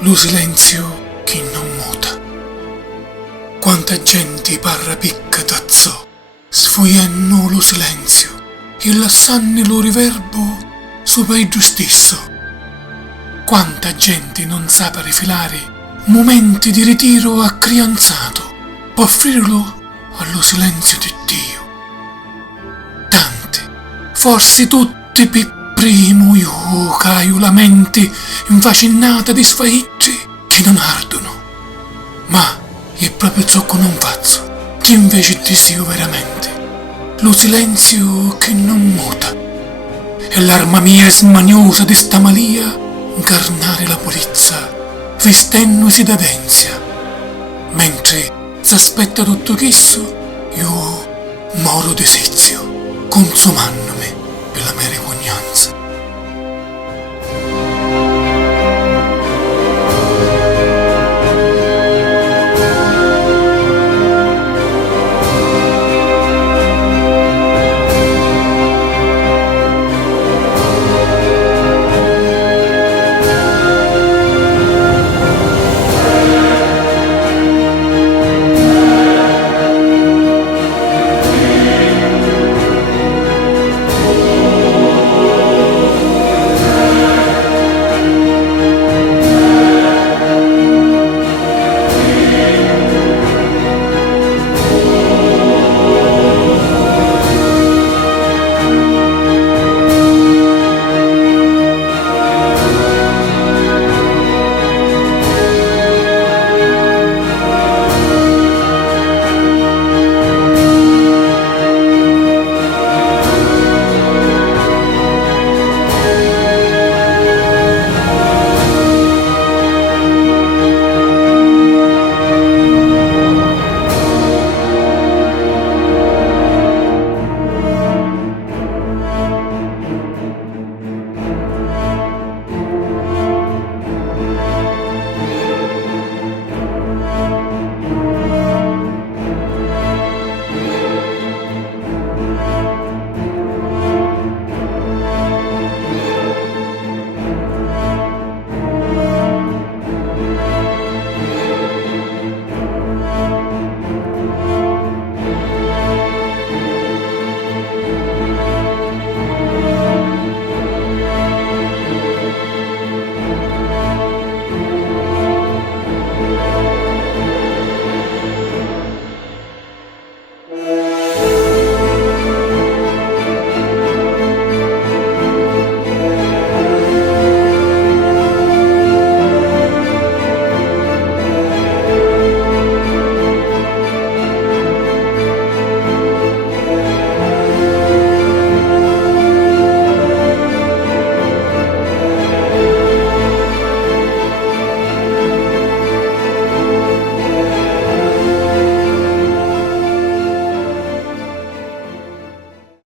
Lo silenzio che non muta. Quanta gente parla picca tazzò, sfogliando lo silenzio e lasciando lo riverbo su peggio stesso. Quanta gente non sa rifilare momenti di ritiro accrianzato, può offrirlo allo silenzio di Dio. Tanti, forse tutti per primo io caio la mente infacinata di sfaitti che non ardono, ma è proprio ciò che non faccio, che invece desio veramente, lo silenzio che non muta, e l'arma mia smaniosa di sta malia, incarnare la purezza, vestendosi d'adenzia, mentre s'aspetta tutto questo, io moro di sezio, consumandomi.